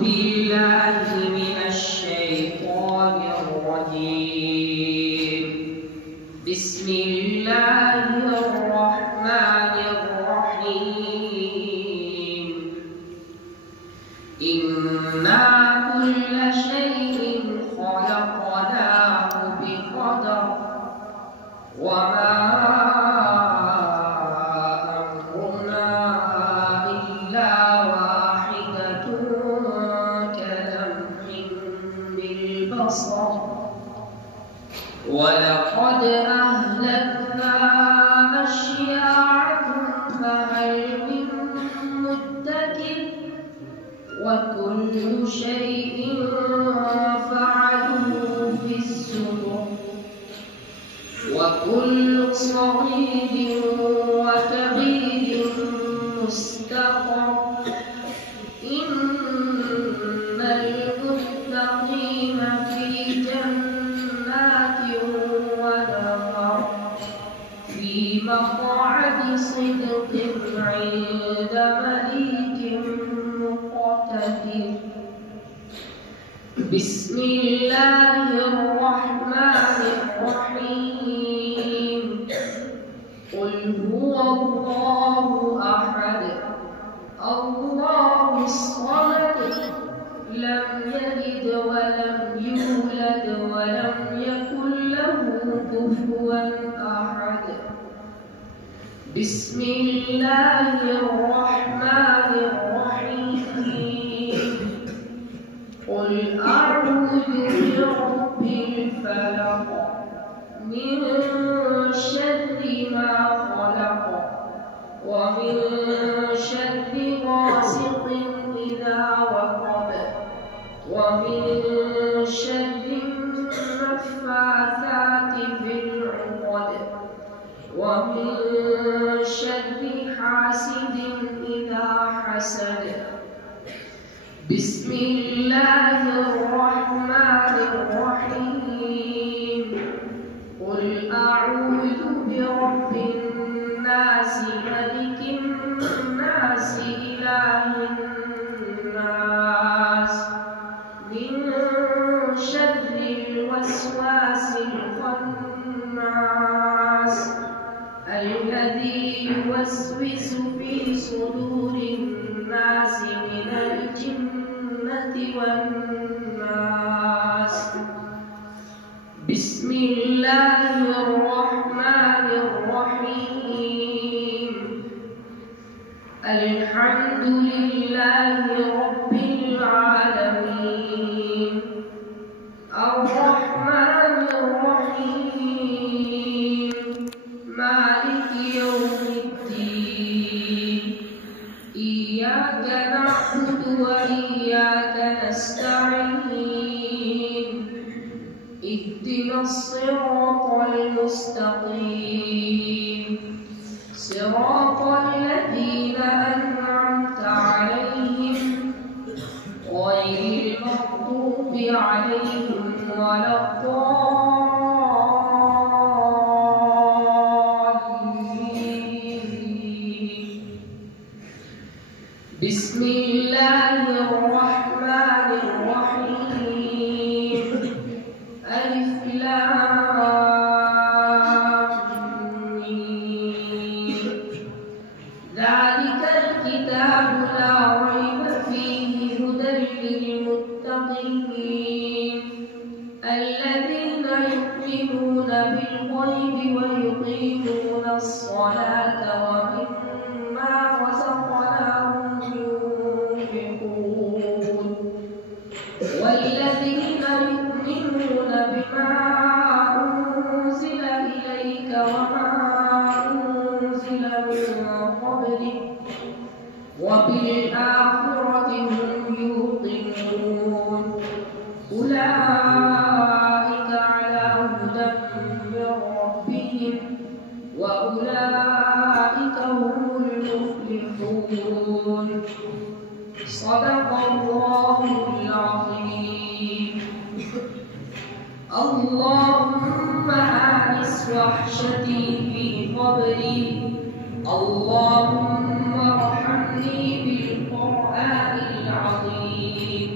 بالله من الشيطان الرجيم. بسم الله الرحمن الرحيم. إنا كل شيء خلقناه بقدر وما أمرنا إلا واحدة كلمح بالبصر ولقد أهلكنا أشياعكم فهل من مدكر وكل شيء فعلوه في الزبر وكل صغير وكبير مستقر إن المتقين في جنات ونهر في مقعد صدق عند مليك مقتدر. بسم الله الرحمن الرحيم. قل هو الله أحد الله الصمد لم يلد ولم يولد ولم يكن له كفوا أحد. بسم الله الرحمن الرحيم. قل أعوذ برب الفلق من شر ما خلق ومن شر غاسق إذا وقب ومن شر النفاثات في العقد ومن شر حاسد إذا حسد. بسم الله الرحمن الرحيم. قل أعوذ برب الناس ملك الناس إله الناس من شر الوسواس الخناس الذي يوسوس في صدور الناس من الجنة والناس. بسم الله الرحمن الرحيم. الحمد لله رب العالمين الرحمن الرحيم مالك يوم الدين إياك نعبد وإياك نستعين اهدنا الصراط المستقيم صراط الذين أنعمت عليهم غير المغضوب عليهم ولا الضالين. بسم الله الرحمن الرحيم. ألف لام ميم. ذلك الكتاب لا ريب فيه هدى للمتقين الذين يؤمنون بالغيب ويقيمون الصلاة ومما رزقناهم ينفقون والذين يؤمنون بما أنزل إليك وما أنزل من قبلك وبالآخرة هم يوقنون أولئك على هدى من ربهم وأولئك هم المفلحون. صدق الله العظيم. اللهم آنس وحشتي في قبري اللهم ارحمني بالقرآن العظيم.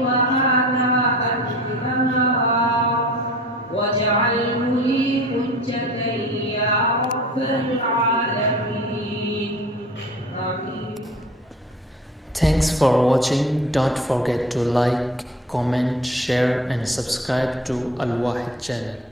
وآناء النهار واجعله لي حجة يا رب العالمين آمين. Thanks for watching. Don't forget to like, comment, share and subscribe to Al Wahid channel.